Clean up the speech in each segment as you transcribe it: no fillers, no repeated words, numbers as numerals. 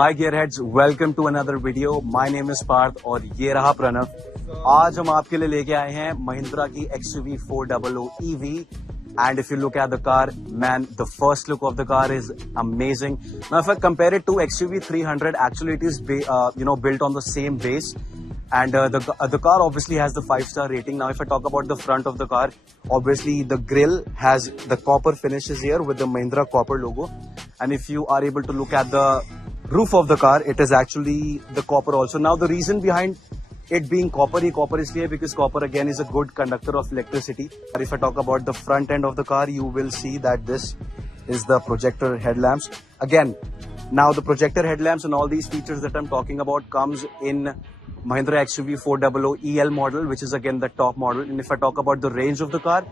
Hi Gearheads, welcome to another video. My name is Parth और ये रहा प्रणव। आज हम आपके लिए लेके आए हैं महिंद्रा की XUV 400 EV and if you look at the car, man, the first look of the car is amazing. Now if I compare it to XUV 300, actually it is built on the same base and the car obviously has the 5-star rating. Now if I talk about the front of the car, obviously the grille has the copper finishes here with the Mahindra copper logo, and if you are able to look at the roof of the car, it is actually the copper also. Now the reason behind it being copper isliye because copper again is a good conductor of electricity. But if I talk about the front end of the car, you will see that this is the projector headlamps. Again, now the projector headlamps and all these features that I'm talking about comes in Mahindra XUV 400 EL model, which is again the top model. And if I talk about the range of the car,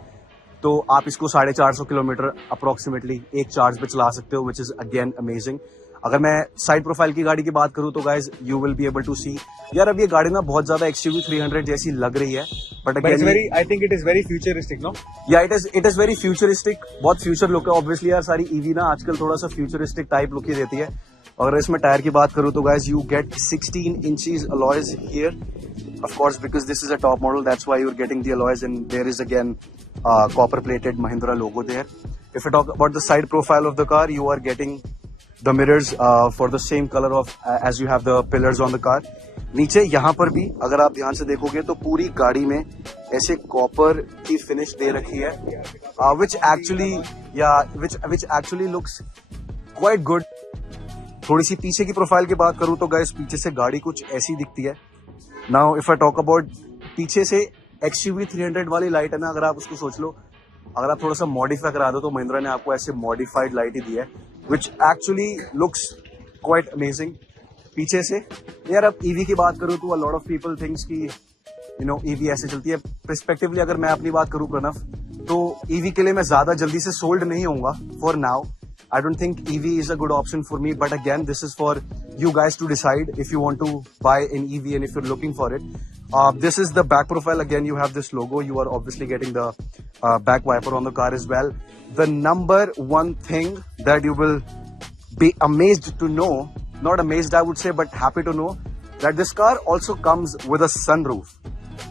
तो आप इसको 450 kilometre approximately एक charge पे चला सकते हो, which is again amazing. अगर मैं साइड प्रोफाइल की गाड़ी की बात करूं तो guys you will be able to see, यार अब ये गाड़ी ना बहुत ज्यादा XUV 300 जैसी लग रही है, but again I think it is very futuristic, no? Yeah it is very futuristic, बहुत फ्यूचर लुक है। ऑब्वियसली यार सारी ईवी ना आजकल थोड़ा सा फ्यूचरिस्टिक टाइप लुक ही देती है। अगर इसमें टायर की बात करूं तो guys you get 16 inches alloys here, of course because this is a top model, that's why you're getting the alloys, and there is again copper plated Mahindra logo there. If I talk about the side profile of the car, you are getting the mirrors for the same color of as you have the pillars on the car. नीचे यहाँ पर भी अगर आप ध्यान से देखोगे तो पूरी गाड़ी में ऐसे कॉपर की फिनिश दे रखी है, which actually looks quite good. थोड़ी सी पीछे की प्रोफाइल की बात करूँ तो गाइस पीछे से गाड़ी कुछ ऐसी दिखती है। Now if I talk about पीछे से XUV 300 वाली लाइट है ना, अगर आप उसको सोच लो, अगर आप थोड़ा सा मॉडिफाई करा दो तो महिंद्रा ने आपको ऐसे मॉडिफाइड लाइट ही दी है, which actually looks quite amazing. पीछे से यार अब ईवी की बात करूँ तो a lot of people thinks कि ईवी ऐसे चलती है। पर्सपेक्टिवली अगर मैं अपनी बात करूँ प्रणव, तो ईवी के लिए मैं ज्यादा जल्दी से सोल्ड नहीं होऊंगा for now. I don't think EV is a good option for me, but again, this is for you guys to decide if you want to buy an EV and if you're looking for it. This is the back profile. Again, you have this logo. You are obviously getting the back wiper on the car as well. The number one thing that you will be amazed to know, not amazed I would say, but happy to know, that this car also comes with a sunroof.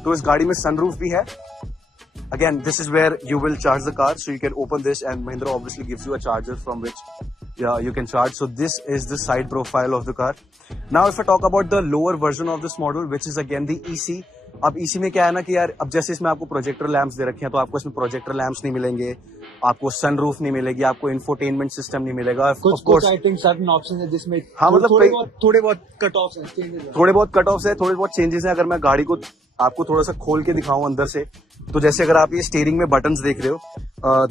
तो इस गाड़ी में sunroof भी है. Again, this is where you will charge the car, so you can open this and Mahindra obviously gives you a charger from which you can charge. So this is the side profile of the car. Now if I talk about the lower version of this model, which is again the EC. अब EC में क्या है ना कि यार अब जैसे इसमें आपको प्रोजेक्टर लैंप्स दे रखे हैं, तो आपको इसमें प्रोजेक्टर लैंप्स नहीं मिलेंगे, आपको सनरूफ नहीं मिलेगी, आपको इंफोटेनमेंट सिस्टम नहीं मिलेगा। कुछ आई थिंक सर्टेन ऑप्शंस है जिसमें हाँ मतलब थोड़े बहुत कट ऑफ्स हैं, थोड़े बहुत चेंजेस हैं। अगर मैं गाड़ी को आपको थोड़ा सा खोल के दिखाऊं अंदर से, तो जैसे अगर आप ये स्टीयरिंग में बटन्स देख रहे हो,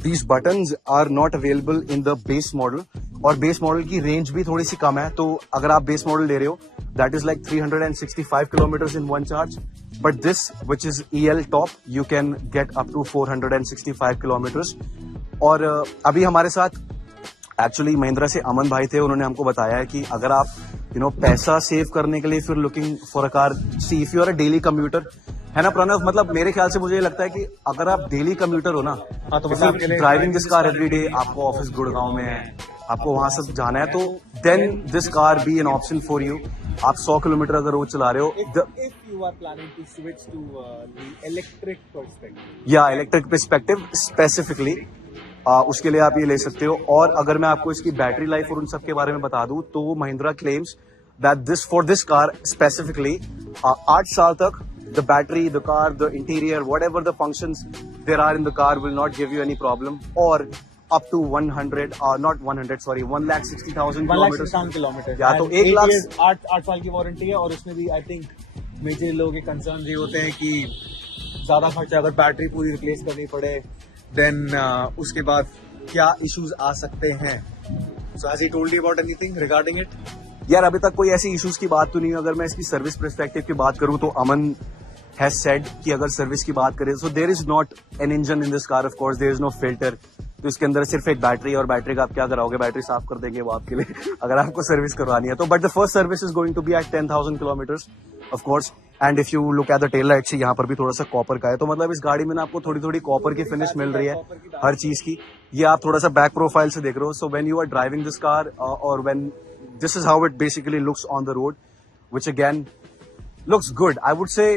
these buttons are not available in the base model, और बेस मॉडल की रेंज भी थोड़ी सी कम है। तो अगर आप बेस मॉडल ले रहे हो, that is like 365 kilometre in one charge, but this which is EL top you can get up to 465 kilometres. और अभी हमारे साथ एक्चुअली महिंद्रा से अमन भाई थे, उन्होंने हमको बताया है कि अगर आप पैसा सेव करने के लिए if you are looking for a car, see if you are a daily commuter, है ना प्रणव, मतलब मेरे ख्याल से मुझे ये लगता है कि अगर आप डेली कम्यूटर हो ना, तो driving this car every day, आपको ऑफिस गुड़गांव में है, आपको वहां से जाना है, तो then this car be an option for you. आप 100 किलोमीटर अगर रोज चला रहे हो, if you are planning to switch to the electric perspective, या इलेक्ट्रिक पर्सपेक्टिव स्पेसिफिकली, उसके लिए आप ये ले सकते हो। और अगर मैं आपको इसकी बैटरी लाइफ और उन सब के बारे में बता दूं, तो Mahindra claims that this for this car specifically 8 साल तक the battery, the car, the interior, whatever the functions there are in the car will not give you any problem, or up to 1,60,000 kilometre. या तो 1 लाख 8 साल की warranty है, और उसमें भी आई थिंक मेजर लोगों के कंसर्न ये होते हैं कि ज्यादा खर्चा, अगर बैटरी पूरी रिप्लेस करनी पड़े देन उसके बाद क्या इश्यूज आ सकते हैं। So has he told you about anything regarding it? यार अभी तक कोई ऐसी इश्यूज की बात तो नहीं है। अगर मैं इसकी सर्विस पर्सपेक्टिव की बात करूं तो अमन हैज सेड कि अगर सर्विस की बात करें so there is not an engine in this car, of course there is no filter. तो इसके अंदर सिर्फ एक बैटरी, और बैटरी का आप क्या कराओगे, बैटरी साफ कर देंगे वो आपके लिए अगर आपको सर्विस करवानी है तो। But the first service is going to be at 10,000 kilometres of course. And if you look at the tail light से यहाँ पर भी थोड़ा सा कॉपर का है, तो मतलब इस गाड़ी में ना आपको थोड़ी थोड़ी कॉपर की फिनिश मिल रही है हर चीज की। ये आप थोड़ा सा बैक प्रोफाइल से देख रहे हो। So when you are driving this car और when this is how it basically looks on the road, which again looks good. I would say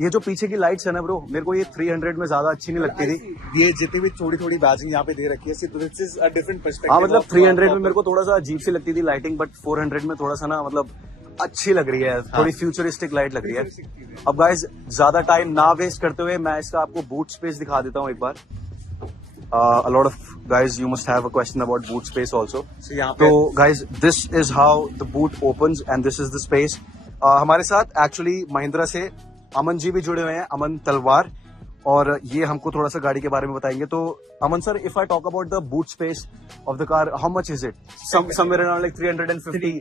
ये जो पीछे की लाइट्स है ना ब्रो, मेरे को ये 300 में ज्यादा अच्छी नहीं लगती थी। ये जितनी भी थोड़ी थोड़ी बैजिंग यहाँ पे दे रखी है, तो this is a different perspective. हाँ मतलब 300 में मेरे को थोड़ा सा अजीब सी लगती थी लाइटिंग, बट 400 में थोड़ा सा ना मतलब अच्छी लग रही है, थोड़ी फ्यूचरिस्टिक लाइट लग रही है। अब गाइस ज्यादा टाइम ना वेस्ट करते हुए मैं इसका आपको बूट स्पेस दिखा देता हूँ एक बार। A lot of guys you must have a question about boot space also. So guys, this is how the boot opens and this is the space. हमारे साथ एक्चुअली महिंद्रा से अमन जी भी जुड़े हुए हैं, अमन तलवार, और ये हमको थोड़ा सा गाड़ी के बारे में बताएंगे। तो Aman sir, if I talk about the boot space of the car, how much is it? Somewhere around like 350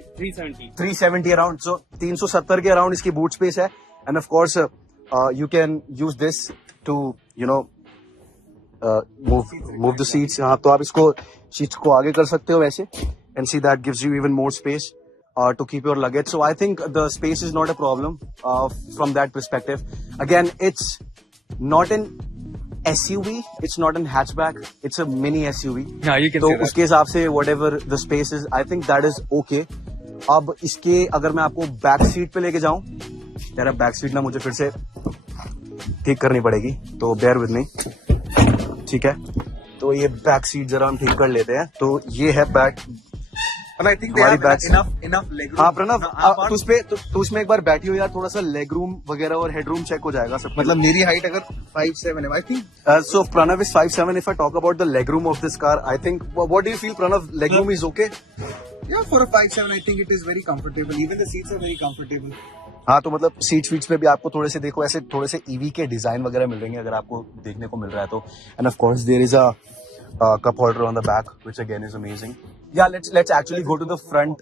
370 around. So 370 के अराउंड इसकी बूट स्पेस है। And of course you can use this to you know move the seats. हाँ, तो आप इसको seats को आगे कर सकते हो वैसे, and see that gives you even more space to keep your luggage. So I think the space is not a problem from that perspective. Again, it's not an SUV, it's not an hatchback, it's a mini SUV. Yeah, you can तो say that. उसके हिसाब से whatever the space is, I think that is okay. अब इसके अगर मैं आपको back seat पे लेके जाऊं, यार बैक सीट ना मुझे फिर से ठीक करनी पड़ेगी, तो bear with me, ठीक है? तो ये बैक सीट जरा हम ठीक कर लेते हैं। तो ये है back, And I think they have enough leg room. हाँ प्रणव, तू उसमें एक बार बैठी हो यार, थोड़ा सा लेग रूम वगैरह और हेड रूम चेक हो जाएगा सब। मतलब मेरी हाइट अगर 5'7" है, I think. So Pranav is 5'7". If I talk about the leg room of this car, I think, what do you feel, Pranav? Leg room is okay? Yeah, for a 5'7", I think it is very comfortable. Even the seats are very comfortable. हाँ, तो मतलब seat weeds पे भी आपको थोड़े से देखो ऐसे थोड़े से ईवी के डिजाइन वगैरह मिल रहे हैं अगर आपको देखने को मिल रहा है तो। And of course there is a cup holder on the back, which again is amazing. Yeah, let's actually go to the front.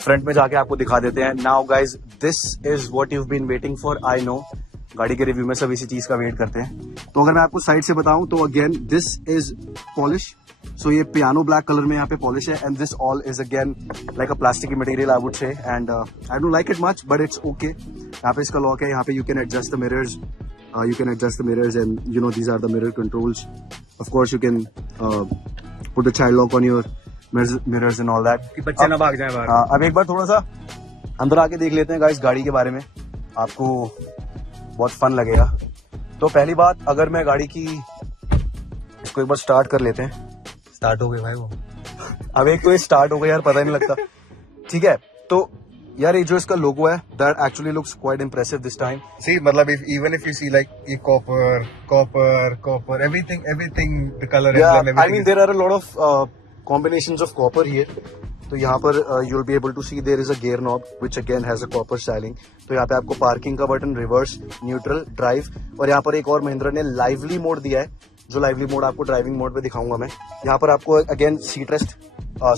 Front में जाके आपको दिखा देते हैं। Now guys, this is what you've been waiting for. I know. गाड़ी के review में सब इसी चीज का वेट करते हैं। तो अगर मैं आपको साइड से बताऊं तो अगेन दिस इज पॉलिश। सो ये पियानो ब्लैक कलर में यहाँ पे पॉलिश है, and this all is again like a plastic material I would से, and I don't like it much but it's okay. यहाँ पे इसका लॉक है, यहाँ पे you can adjust the mirrors, you can adjust the mirrors, and you know these are the mirror controls. Of course you can put the child lock on your mirrors and all that. कि बच्चे ना भाग जाए बाहर। हाँ, अब एक बार थोड़ा सा अंदर आके देख लेते हैं गाइस गाड़ी के बारे में, आपको बहुत फन लगेगा। तो पहली बात, अगर मैं गाड़ी की इसको एक बार स्टार्ट कर लेते हैं। स्टार्ट हो गए भाई वो। अब एक तो ये स्टार्ट हो गया यार, पता ही नहीं लगता। ठीक है, तो यार ये जो इसका लोगो है, that actually looks quite impressive this time. See, मतलब even if you see like ये copper, everything, the color Yeah, emblem, I mean there are a lot of combinations of copper here. तो यहाँ पर you'll be able to see there is a gear knob which again has a copper styling. तो यहाँ पे आपको parking का button, reverse, neutral, drive, और यहाँ पर एक और महिंद्रा ने लाइवली मोड दिया है, जो लाइवली मोड आपको ड्राइविंग मोड पे दिखाऊंगा मैं। यहाँ पर आपको again seat rest,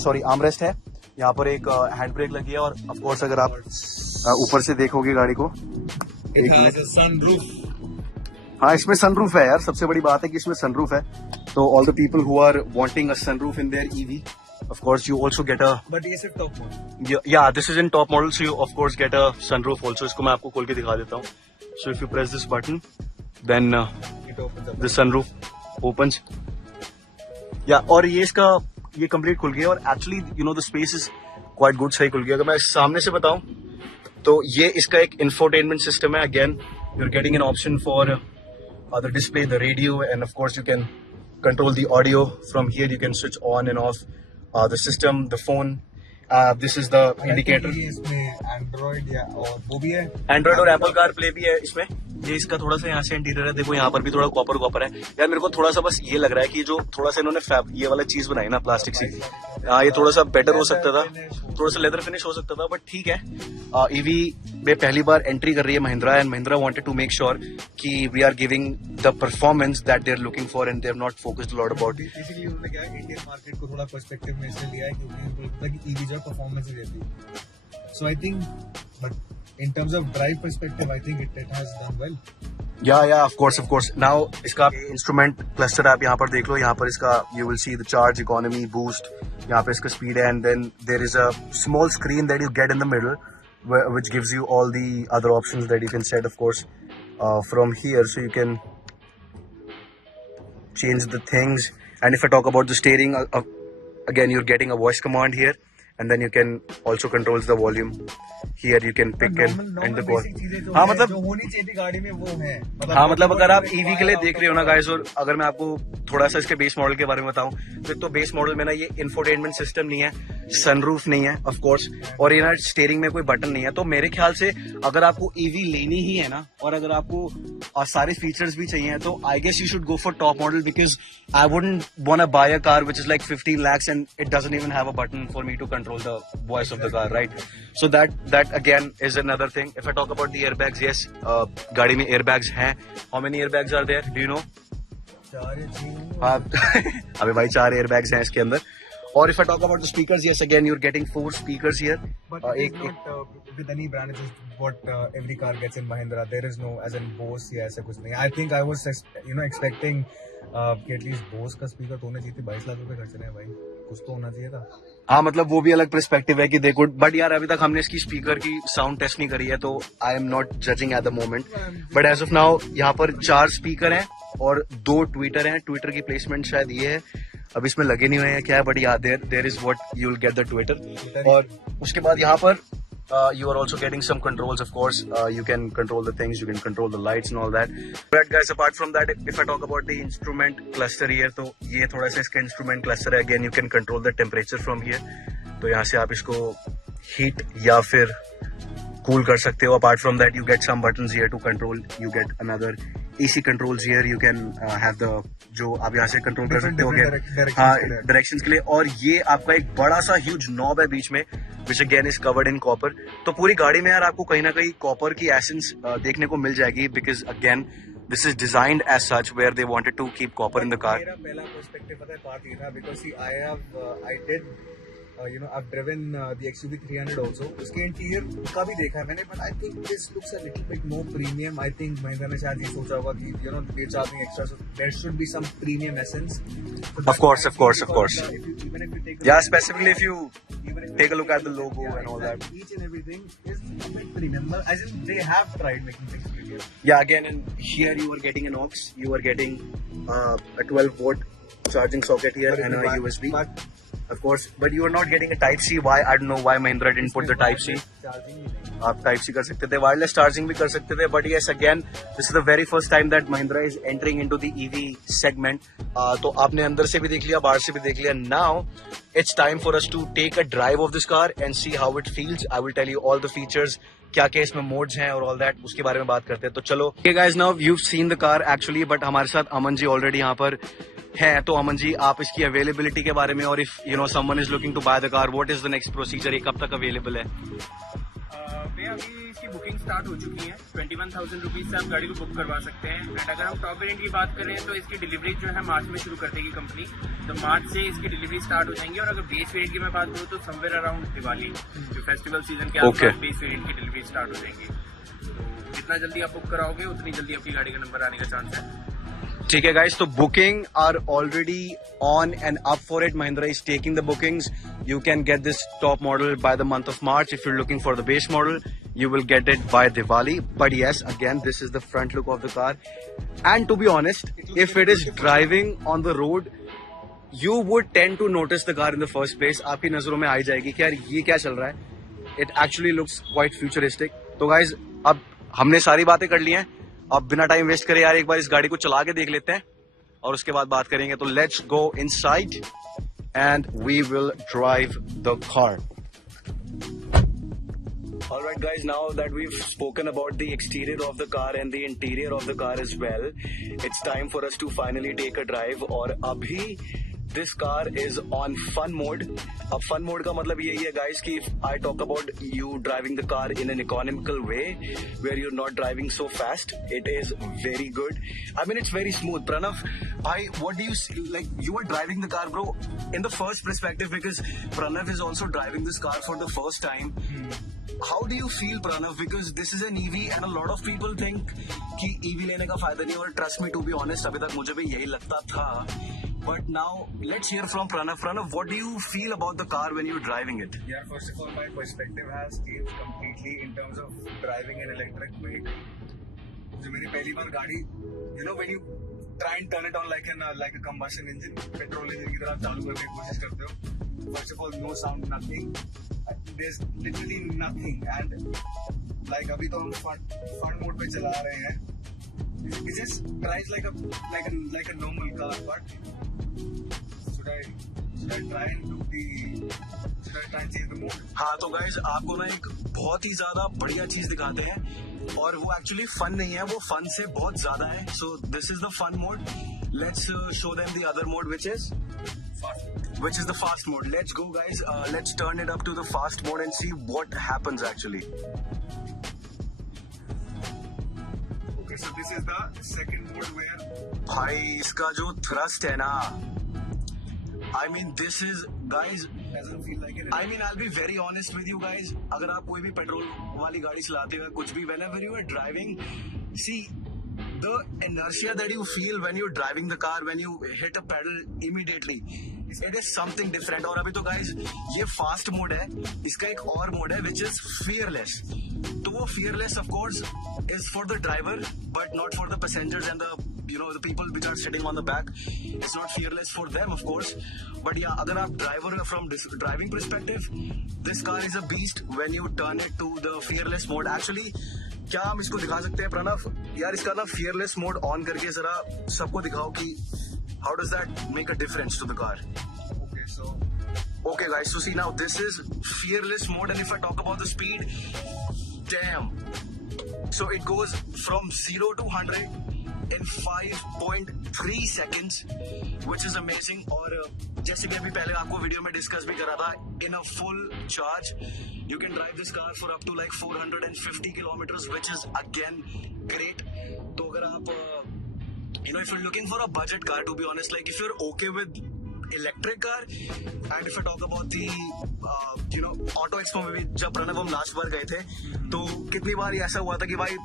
sorry arm rest है, यहाँ पर एक हैंड ब्रेक लगी है, और ऑफ कोर्स अगर आप ऊपर से देखोगे गाड़ी को, it has a sunroof. हाँ इसमें सनरूफ है यार, सबसे बड़ी बात है कि इसमें सनरूफ है। तो all the people who are wanting a sunroof in their EV, of course you also get a, But ये सिर्फ top model. Yeah this is in top model, so you of course get a sunroof also. इसको मैं आपको खोल के दिखा देता हूँ। So if you press this button then the sunroof opens, yeah और ये इसका ये कंप्लीट खुल गया, और actually you know the space is quite good, सही खुल गया। अगर मैं सामने से बताऊं तो ये इसका एक इंफोटेनमेंट सिस्टम है। Again you are getting an option for the display, the radio, and of course you can control the audio from here. You can switch on and off the system, the phone. This is the indicator. इसमें Android या और वो भी है, Android और Apple car play भी है इसमें। ये इसका थोड़ा सा यहाँ से इंटीरियर है, देखो यहाँ पर भी थोड़ा कॉपर है यार। मेरे को थोड़ा सा बस ये लग रहा है कि जो थोड़ा सा इन्होंने ये वाला चीज बनाई ना प्लास्टिक सी, ये थोड़ा सा बेटर हो सकता था, थोड़ा सा लेदर फिनिश हो सकता था, बट ठीक है। ईवी में पहली बार एंट्री कर रही है Mahindra, and Mahindra wanted to make sure कि we are giving the performance that they are looking for, and they are not focused lot about. Basically उन्होंने क्या है, इंडियन मार्केट को थोड़ा पर्सपेक्टिव में इसलिए लिया है क्योंकि उनको लगता है कि ईवी जो परफॉर्मेंस ही देती है। So I think, but in terms of drive perspective I think it has done well. Yeah of course now इसका इंस्ट्रूमेंट क्लस्टर आप यहाँ पर देख लो, यहाँ पर इसका you will see the charge, economy, boost, यहाँ पे इसका स्पीड है, and then there is a small screen that you get in the middle which gives you all the other options that you can set, of course, from here. So you can change the things, and if I talk about the steering, again you're getting a voice command here, and then you can also control the volume here. You can pick and the call. हाँ मतलब जो होनी चाहिए थी गाड़ी में वो है। हाँ मतलब अगर आप ईवी के लिए देख रहे हो ना गाइस, और अगर मैं आपको थोड़ा सा इसके बेस मॉडल के बारे में बताऊं तो बेस मॉडल में ना ये इंफोटेनमेंट सिस्टम नहीं है, सनरूफ नहीं है ऑफ कोर्स, और ये ना स्टीयरिंग में कोई बटन नहीं है। तो मेरे ख्याल से अगर आपको ईवी लेनी ही है ना, और अगर आपको सारे फीचर्स भी चाहिए तो I guess you should go for top model, because I wouldn't want to buy a car which is like 15 lakhs and it doesn't even have a button for me to control the voice of the car, right? So that again is another thing. If I talk about the airbags, yes, गाड़ी में airbags हैं. How many airbags are there? Do you know? 4 या 6। हाँ अबे भाई 4 airbags हैं इसके अंदर। और if I talk about the speakers, yes, again you're getting 4 speakers here. But it is not with any brand, it's just what every car gets in Mahindra. There is no as in Bose या ऐसा कुछ नहीं। I think I was expecting कि at least Bose का speaker तो होना चाहिए थी। 22 लाख रुपए खर्च रहे हैं भाई, कुछ तो होना चाहिए था। हाँ मतलब वो भी अलग पर्सपेक्टिव है कि देखो, बट यार अभी तक हमने इसकी स्पीकर की साउंड टेस्ट नहीं करी है, तो I am not judging at the moment, but as of now यहाँ पर 4 स्पीकर हैं और 2 ट्विटर हैं। ट्विटर की प्लेसमेंट शायद ये है, अब इसमें लगे नहीं हुए हैं क्या है, but yeah there is what you will get the tweeter. और उसके बाद यहाँ पर you are also getting some controls, of course. You can control the things, you can control the lights and all that. But guys, apart from that, if I talk about the instrument cluster here, तो ये थोड़ा सा इसका instrument cluster है। Again, you can control the temperature from here. तो यहाँ से आप इसको heat या फिर cool कर सकते हो। Apart from that, you get some buttons here to control. You get another AC controls here. You can have the जो आप यहाँ से कंट्रोल कर सकते हो हाँ डायरेक्शंस के लिए। और ये आपका एक बड़ा सा ह्यूज नॉब है बीच में, which again is covered in copper. तो पूरी गाड़ी में यार आपको कहीं ना कहीं कॉपर की एसेंस देखने को मिल जाएगी, because again this is designed as such where they wanted to keep copper in the car. मेरा पहला पर्सपेक्टिव पता है बात ये था, because see I did I've driven the XUV 300 also. उसके इंटीरियर का भी देखा है मैंने, but I think this looks a little bit more premium. I think Mahindra ने शायद ये सोचा होगा कि they're charging extra, so there should be some premium essence. Of course. Even if you take Specifically if you take a look at the logo and all that. Each and everything is a bit premium. As in they have tried making things premium. Yeah, again, and here you are getting an aux, you are getting a 12-volt charging socket here and a USB. Of course, but you are not getting a Type C. Why? I don't know why Mahindra didn't put the Type C. आप Type C कर सकते थे, wireless charging भी कर सकते थे, but yes, again, this is the very first time that Mahindra is entering into the EV segment. तो आपने अंदर से भी देख लिया, बाहर से भी देख लिया. Now, it's time for us to take a drive of this car and see how it feels. I will tell you all the features. क्या क्या इसमें मोड्स हैं और ऑल दैट, उसके बारे में बात करते हैं। तो चलो okay guys, now you've seen the car actually, but हमारे साथ अमन जी ऑलरेडी यहाँ पर है। तो अमन जी, आप इसकी अवेलेबिलिटी के बारे में, और if someone is looking to buy the car, what is the next procedure, ये कब तक अवेलेबल है? अभी इसकी बुकिंग स्टार्ट हो चुकी है। 21,000 रुपीज से आप गाड़ी को बुक करवा सकते हैं। एंड अगर हम टॉप वेरिएंट की बात करें तो इसकी डिलीवरी जो है मार्च में शुरू कर देगी कंपनी, तो मार्च से इसकी डिलीवरी स्टार्ट हो जाएंगी। और अगर बेस वेरिएंट की मैं बात करूँ तो समवेयर अराउंड दिवाली जो फेस्टिवल सीजन के आसपास बेस वेरिएंट की डिलीवरी स्टार्ट हो जाएंगी। तो जितना जल्दी आप बुक कराओगे उतनी जल्दी आपकी गाड़ी का नंबर आने का चांस है। ठीक है गाइस, तो booking are already on and up for it. Mahindra is taking the bookings. You can get this top model by the month of March. If you're looking for the base model, you will get it by Diwali. But yes, again, this is the front look of the car. And to be honest, if it is driving on the road, you would tend to notice the car in the first place. आपकी नजरों में आ जाएगी कि यार ये क्या चल रहा है. It actually looks quite futuristic. तो गाइस, अब हमने सारी बातें कर ली हैं. अब बिना टाइम वेस्ट करे यार एक बार इस गाड़ी को चला के देख लेते हैं और उसके बाद बात करेंगे. तो let's go inside and we will drive the car. Alright guys, now that we've spoken about the exterior of the car and the interior of the car as well, it's time for us to finally take a drive. और अभी this car is on fun mode. अब fun mode का मतलब यही है guys कि if I talk about you driving the car in an economical way where you're not driving so fast, it is very good. I mean, it's very smooth. Pranav, what do you see? Like, you are driving the car, bro, in the first perspective, because Pranav is also driving this car for the first time. How do you feel, Pranav? Because this is an EV and a lot of people think कि EV लेने का फायदा नहीं है, और trust me, to be honest, अभी तक मुझे भी यही लगता था. But now let's hear from Pranav. Pranav, what do you feel about the car when you're driving it? Yeah, first of all, my perspective has changed completely in terms of driving an electric vehicle. जो मेरी पहली बार गाड़ी, you know, when you try and turn it on like a combustion engine, petrol engine की तरह चालू करने की कोशिश करते हो. First of all, no sound, nothing. There's literally nothing, and like अभी तो हम fun mode पे चला रहे हैं. It just drives like a normal car, but should I try and change the mode? हाँ तो guys, आपको ना एक बहुत ही ज्यादा बढ़िया चीज दिखाते हैं, और वो एक्चुअली फन नहीं है, वो फन से बहुत ज्यादा है. So this is the fun mode. Let's show them the other mode, which is the fast mode. Let's go, guys. Let's turn it up to the fast mode and see what happens actually. Okay, so this is the second mode where भाई इसका जो thrust है ना, I mean this is, guys, doesn't feel like it. I mean, I'll be very honest with you guys. अगर आप कोई भी petrol वाली गाड़ी चलाते हो, कुछ भी, whenever you are driving, see the inertia that you feel when you're driving the car, when you hit a pedal immediately, it is something different. और अभी तो guys ये fast mode है, इसका एक और mode है which is fearless. तो वो fearless of course is for the driver but not for the passengers and the people which are sitting on the back. It's not fearless for them of course. But yeah, अगर आप driver from this driving perspective, this car is a beast when you turn it to the fearless mode. Actually क्या हम इसको दिखा सकते हैं प्रणव? यार इसका ना fearless mode on करके जरा सबको दिखाओ कि how does that make a difference to the car? Okay guys, so see now this is fearless mode, and if I talk about the speed, damn. So it goes from 0 to 100 in 5.3 seconds, which is amazing. और जैसे कि अभी पहले आपको video में discuss भी करा था, in a full charge you can drive this car for up to like 450 kilometers, which is again great. तो अगर आप if you're looking for a budget car, to be honest, like if you're okay with electric car, and if I talk about the Auto Expo में भी जब प्रणव हम last बार गए थे, तो कितनी बार ऐसा हुआ था कि भाई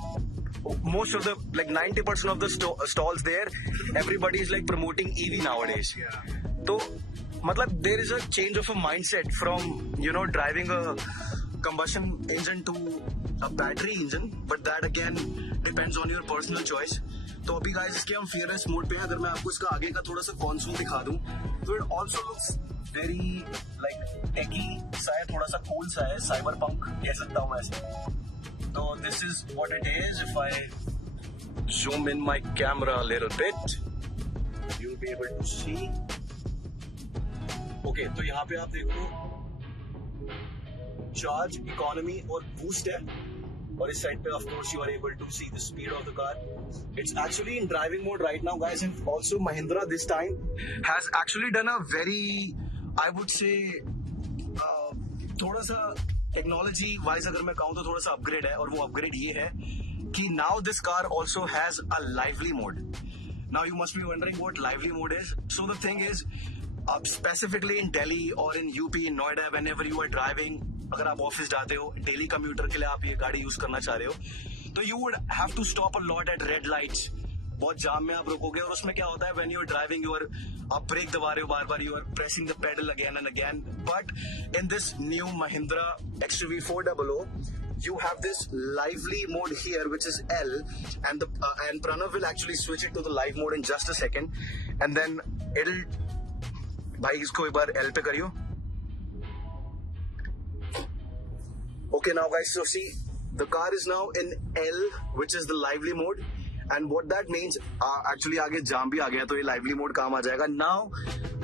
most of the like 90% of the stalls there, everybody is like promoting EV nowadays. तो मतलब there is a change of a mindset from driving a combustion engine to a battery engine, but that again depends on your personal choice. तो अभी guys इसके हम fearless mode पे हैं. अगर मैं आपको इसका आगे का थोड़ा सा कंसोल दिखा दूं, तो it also looks very like techy सा है, थोड़ा सा cool सा है, cyberpunk कह सकता हूँ मैं ऐसे. तो this is what it is. If I zoom in my camera a little bit, you'll be able to see. Okay, तो यहाँ पे आप देखो charge, economy और boost है, और इस साइड पे of course you are able to see the speed of the car. It's actually in driving mode right now guys, and also Mahindra this time has actually done a very, I would say थोड़ा सा technology wise अगर मैं कहूँ तो थोड़ा सा upgrade है, और वो अपग्रेड ये है कि now this car also has a lively mode. Now you must be wondering what lively mode is. So the thing is, specifically in Delhi or in UP, in Noida, whenever you are driving, अगर आप office जाते हो, daily computer के लिए आप ये गाड़ी use करना चाह रहे हो, तो you would have to stop a lot at red lights. बहुत जाम में आप रुकोगे, और उसमें क्या होता है, व्हेन यू आर ड्राइविंग आप ब्रेक दबा रहे हो बार बार, you are pressing the pedal again and again. But in this new Mahindra XUV 400 you have this lively mode here, which is L, and Pranav will actually switch it to the live mode in just a second, and then it'll, भाई इसको एक बार L पे करियो. Okay, now guys, so see, the car is now in L, which is the lively mode, and what that means, actually आगे जाम भी आ गया तो ये lively mode काम आ जाएगा. Now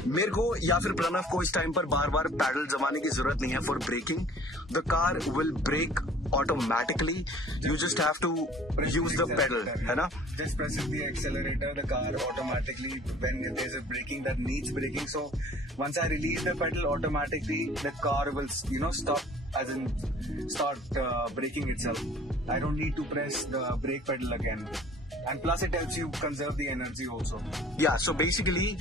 मेरे को या फिर प्रणव को इस टाइम पर बार बार पैडल जमाने की जरूरत नहीं है for braking. The car will brake automatically. You just have to use the pedal, है ना? Just presses the accelerator, the car automatically, when there's a braking that needs braking. So once I release the pedal, automatically the car will, stop, as in start braking itself. I don't need to press the brake pedal again. And plus it helps you conserve the energy also. Yeah, so basically,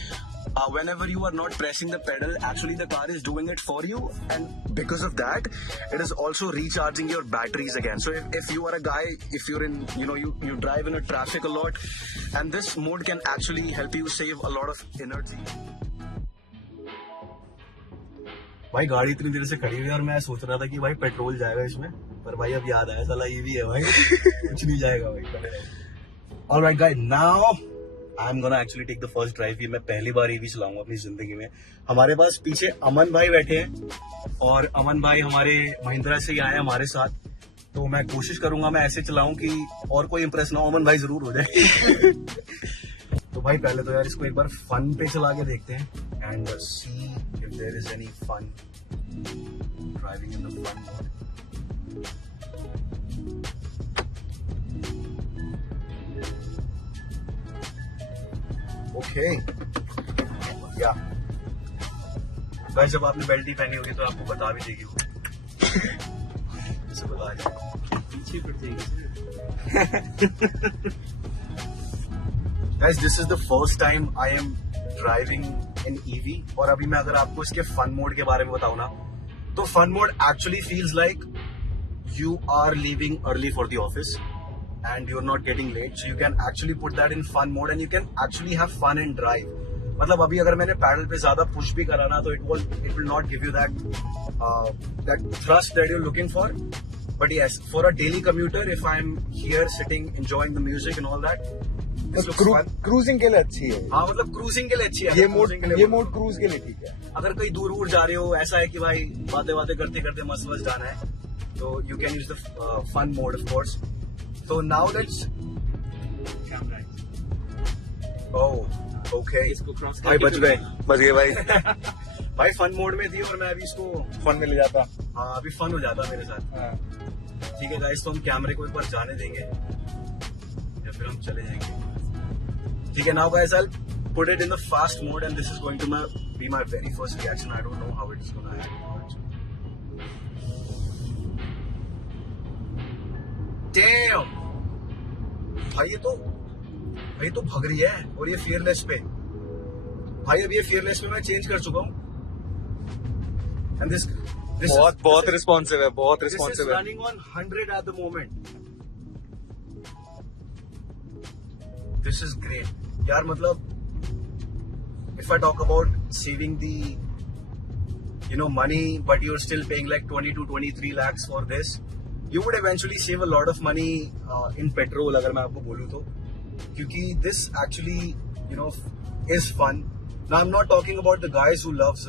whenever you are not pressing the pedal, actually the car is doing it for you, and because of that, it is also recharging your batteries again. So if you are a guy, if you're in, you drive in a traffic a lot, and this mode can actually help you save a lot of energy. भाई गाड़ी इतनी देर से खड़ी हुई है और मैं सोच रहा था कि भाई पेट्रोल जाएगा इसमें, पर भाई अब याद आया साला ईवी है भाई, कुछ नहीं जाएगा भाई. Alright guys, now I'm gonna actually take the first drive. ये मैं पहली बार ईवी चलाऊंगा अपनी जिंदगी में. हमारे पास पीछे अमन भाई बैठे हैं और अमन भाई हमारे महिंद्रा से ही आए हैं हमारे साथ, तो मैं कोशिश करूंगा मैं ऐसे चलाऊं कि और कोई इंप्रेस ना हो, अमन भाई जरूर हो जाए. तो भाई पहले तो यार इसको एक बार फन पे चला के देखते हैं and see if there is any fun driving in the fun mode. Okay yeah guys, जब आपने बेल्ट ही पहनी होगी तो आपको बता भी देगी वो. इसे बता दे पीछे पड़ जाएगी. Guys, this is the first time I am driving in EV. और अभी मैं अगर आपको इसके फन मोड के बारे में बताऊं ना, तो fun mode actually feels like you are leaving early for the office and you're not getting late, so you can actually put that in fun mode and you can actually have fun and drive. मतलब अभी अगर मैंने pedal पे ज्यादा push भी करा ना, तो it will not give you that thrust that you're looking for. But yes, for a daily commuter, if I'm here sitting enjoying the music and all that, this looks fun. Cruising के लिए अच्छी है. हाँ, मतलब cruising के लिए अच्छी है. ये मोड क्रूज के लिए ठीक है. अगर कहीं दूर जा रहे हो, ऐसा है कि भाई बातें करते करते मस्त जाना है, so you can use the fun mode, of course. So now let's camera. Oh, okay. इसको क्रॉस भाई बच गए भाई. भाई फन मोड में थी और मैं अभी इसको फन में ले जाता. हाँ, अभी फन हो जाता मेरे साथ. ठीक है गाइस, तो हम कैमरे को एक बार जाने देंगे या फिर हम चले जाएंगे. ठीक है, now guys, I'll put it in the fast mode and this is going to be my very first reaction. I don't know how it is going to happen. Damn! भाई ये तो भग रही है. और ये फियरलेस पे भाई, अब ये फियरलेस पे मैं चेंज कर चुका हूँ. एंड दिस बहुत रिस्पॉन्सिव है, बहुत रिस्पॉन्सिव है. Running on 100 eight the moment. This is great यार. मतलब if I talk about saving the money, but you're still paying like 20 to 23 lakhs for this, you would eventually save a lot of money in petrol, अगर मैं आपको बोलूँ तो, क्योंकि this actually is fun. Now I'm not talking about the guys who loves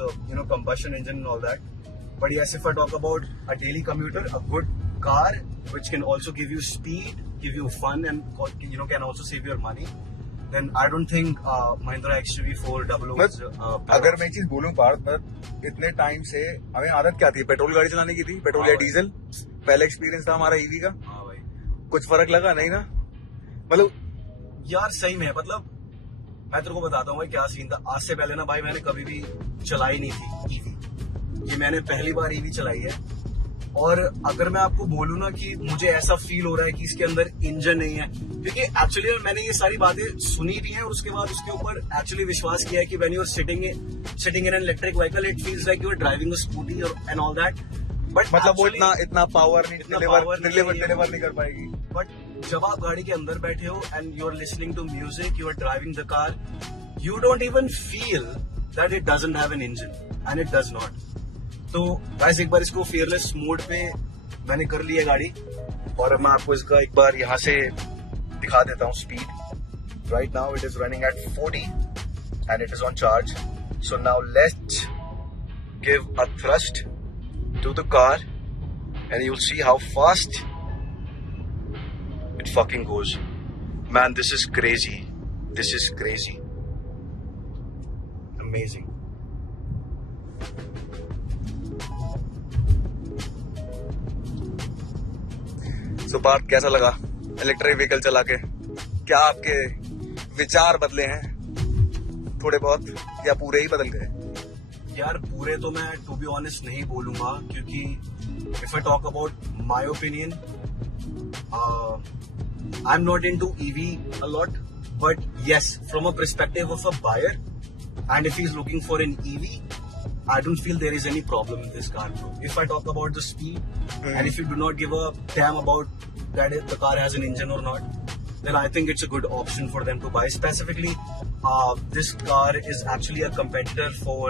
combustion engine and all that, but yes, if I talk about a daily commuter, a good car which can also give you speed, give you fun, and can also save your money, then I don't think Mahindra XUV400 is अगर मैं चीज बोलूं पार्थ, इतने time से हमें आदत क्या थी, पेट्रोल गाड़ी चलाने की थी, पेट्रोल या डीजल. पहला एक्सपीरियंस था हमारा ईवी का. हाँ भाई, कुछ फर्क लगा नहीं ना? मतलब यार सही में, मतलब मैं तेरे को बताता हूँ भाई क्या सीन था. आज से पहले ना भाई मैंने कभी भी चलाई नहीं थी ईवी. ये मैंने पहली बार ईवी चलाई है. और अगर मैं आपको बोलूँ ना कि मुझे ऐसा फील हो रहा है कि इसके अंदर इंजन नहीं है, क्योंकि एक्चुअली मैंने ये सारी बातें सुनी भी हैं और उसके बाद उसके ऊपर एक्चुअली विश्वास किया है कि when you are sitting in an electric vehicle, it feels like you are driving a scooty and all that. But मतलब वो इतना पावर नहीं डिलीवर नहीं कर पाएगी. बट जब आप गाड़ी के अंदर बैठे हो and you are listening to music, you are driving the car, you don't even feel that it doesn't have an engine, and it does not. तो गाइस, एक बार इसको फियरलेस मोड पे मैंने कर लिया गाड़ी, और मैं आपको इसका एक बार यहाँ से दिखा देता हूँ speed. Right now it is running at 40 and it is on charge. So now let's give a thrust to the car and you'll see how fast it fucking goes. Man, this is crazy. This is crazy. Amazing. सो पार्थ, कैसा लगा electric vehicle चला के? क्या आपके विचार बदले हैं थोड़े बहुत या पूरे ही बदल गए? यार पूरे तो मैं टू बी ऑनेस्ट नहीं बोलूंगा, क्योंकि if I talk about my opinion, I am not into EV a lot, but yes, from a perspective of a buyer and if he's looking for an EV, I don't feel there is any problem with this car. If I talk about the speed, and if you do not give a damn about that if the car has an engine or not, then I think it's a good option for them to buy. Specifically, this car is actually a competitor for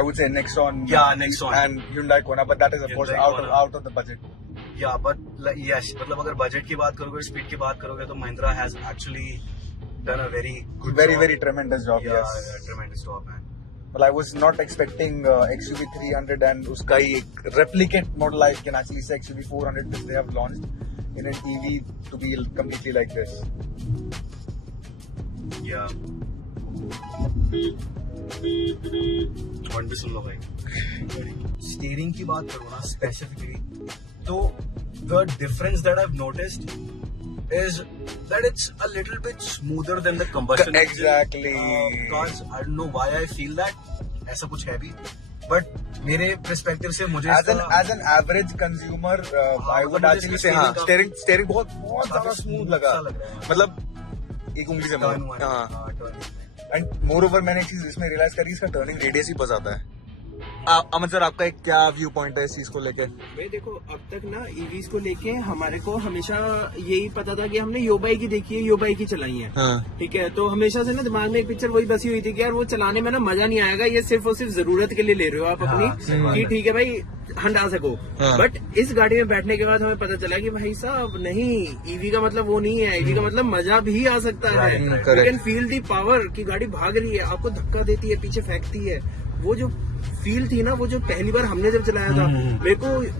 I would say Nexon. Yeah, Nexon. And Hyundai Kona, but that is of course Hyundai Kona. out of the budget. yeah, but yes, मतलब अगर budget की बात करोगे, speed की बात करोगे, तो Mahindra has actually done a very good Very job. very tremendous job. Yeah, Yes. tremendous job, man. Well, I was not expecting XUV 300 and उसका ही एक replicate model, I can actually say XUV 400 which they have launched in an EV to be completely like this. Yeah. Horn भी सुन लो भाई. Steering की बात करूँ ना specifically, तो the difference that I've noticed is that it's a little bit smoother than the combustion engine. Exactly. Because I don't know why I feel that. ऐसा कुछ है भी. But मेरे perspective से मुझे As an average consumer, I would actually say हाँ, steering बहुत ज़्यादा smooth लगा. मतलब एक उंगली से मारो. हाँ. And moreover मैंने एक चीज इसमें realize करी, इसका turning radius ही बहुत ज़्यादा है. अमन सर, आपका एक क्या व्यू पॉइंट है इस चीज को लेके? भाई देखो, अब तक ना ईवीज को लेके हमारे को हमेशा यही पता था कि हमने योबाई की देखी है, योबाई की चलाई है. हाँ. ठीक है, तो हमेशा से ना दिमाग में एक पिक्चर वही बसी हुई थी कि यार वो चलाने में ना मजा नहीं आएगा, ये सिर्फ और सिर्फ जरूरत के लिए ले रहे हो आप अपनी, कि ठीक है भाई हंडा सको. हाँ. बट इस गाड़ी में बैठने के बाद हमें पता चला कि भाई साहब नहीं, ईवी का मतलब वो नहीं है. ईवी का मतलब मजा भी आ सकता है. You can feel the power कि गाड़ी भाग रही है, आपको धक्का देती है, पीछे फेंकती है. वो जो फील थी ना, वो जो पहली बार हमने जब चलाया था,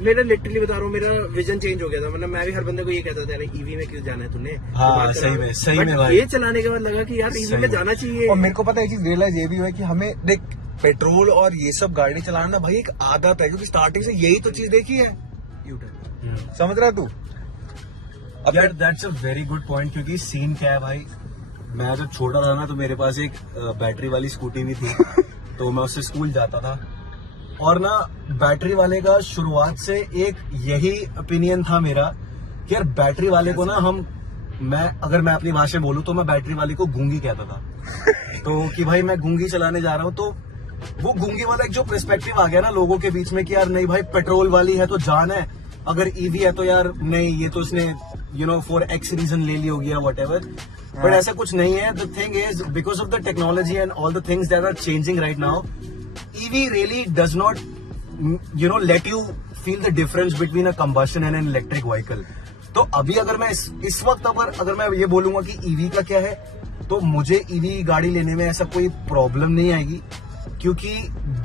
मेरा लिटरली बता रहा हूँ, मेरा विजन चेंज हो गया था. मतलब मैं भी हर बंदे को ये कहता था, ईवी में क्यों जाना है तूने? हाँ, सही में भाई. ये चलाने के बाद लगा कि यार ईवी में जाना चाहिए. और मेरे को पता है एक चीज रियलाइज ये भी हुआ कि हमें देख, पेट्रोल और ये सब गाड़ी चलाना भाई एक आदत है, क्योंकि स्टार्टिंग से यही तो चीज देखी है. समझ रहा तू? अब यार that's a very good point, क्योंकि सीन क्या है भाई, मैं जब छोटा था ना, तो मेरे पास एक बैटरी वाली स्कूटी भी थी. तो मैं उससे स्कूल जाता था, और ना बैटरी वाले का शुरुआत से एक यही ओपिनियन था मेरा कि यार बैटरी वाले को ना अगर मैं अपनी भाषा में बोलूं तो मैं बैटरी वाले को गूंगी कहता था. तो कि भाई मैं गूंगी चलाने जा रहा हूं, तो वो गूंगी वाला एक जो पर्सपेक्टिव आ गया ना लोगों के बीच में कि यार नहीं भाई, पेट्रोल वाली है तो जान है, अगर ईवी है तो यार नहीं, ये तो इसने फॉर एक्स रीजन ले ली होगी या वट एवर. बट ऐसा कुछ नहीं है. The thing is, because of the technology and all the things that are changing right now, EV really does not let you feel the difference between a combustion and an electric vehicle. तो अभी अगर मैं इस वक्त अगर मैं ये बोलूंगा कि ईवी का क्या है, तो मुझे ईवी गाड़ी लेने में ऐसा कोई प्रॉब्लम नहीं आएगी, क्योंकि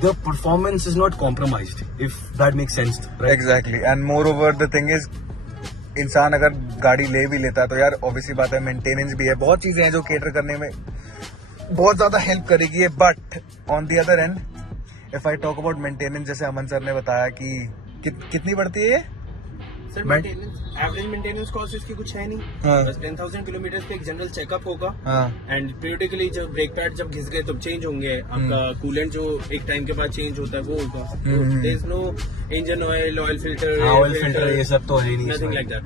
the performance is not compromised, if that make sense. Exactly. And more over the thing is, इंसान अगर गाड़ी ले भी लेता है तो यार ऑब्वियसली बात है, मेंटेनेंस भी है, बहुत चीजें हैं जो केटर करने में बहुत ज्यादा हेल्प करेगी. But on the other and, if I talk about maintenance, जैसे अमन सर ने बताया कि कितनी बढ़ती है ये सर एवरेज मेंटेनेंस कॉस्ट इसकी कुछ है नहीं. हाँ. बस 10,000 किलोमीटर पे एक जनरल चेकअप होगा. हाँ. एंड पीरियडिकली जब ब्रेक पैड जब घिस गए तो चेंज होंगे. आपका कूलेंट जो एक टाइम के बाद चेंज होता है वो होगा. There is no engine oil filter, ये सब तो है ही नहीं, नथिंग लाइक दैट,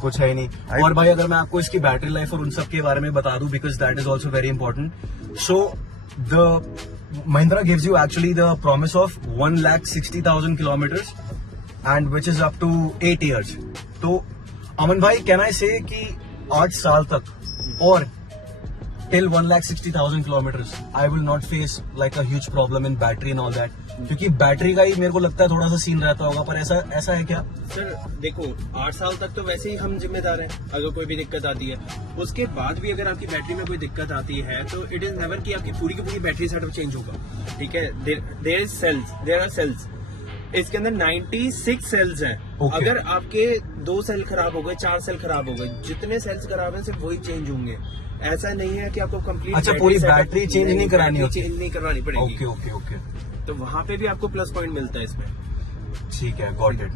कुछ है ही नहीं. और भाई अगर मैं आपको इसकी बैटरी लाइफ और उन सब के बारे में बता दूं, because that is also very important. So the Mahindra gives you actually the promise of 1,60,000 kilometers and which is up to 8 years. तो अमन भाई, कैन आई से कि 8 साल तक और till 1,60,000 kilometers I will not face like a huge problem in battery and all that, क्योंकि battery का ही मेरे को लगता है थोड़ा सा सीन रहता होगा. पर ऐसा है क्या? सर देखो, 8 साल तक तो वैसे ही हम जिम्मेदार हैं. अगर कोई भी दिक्कत आती है, उसके बाद भी अगर आपकी बैटरी में कोई दिक्कत आती है, तो इट इज नेवर कि आपकी पूरी की पूरी बैटरी सेटअप चेंज होगा. ठीक है, देयर आर सेल्स. इसके अंदर 96 सेल्स हैं. Okay. अगर आपके 2 सेल खराब हो गए, 4 सेल खराब हो गए, जितने सेल्स खराब हैं सिर्फ वही चेंज होंगे. ऐसा नहीं है कि आपको कंप्लीट, अच्छा, पूरी बैटरी चेंज नहीं करानी होती, चेंज नहीं करवानी पड़ेगी. ओके. तो वहाँ पे भी आपको प्लस पॉइंट मिलता है इसमें. ठीक है, गॉट इट.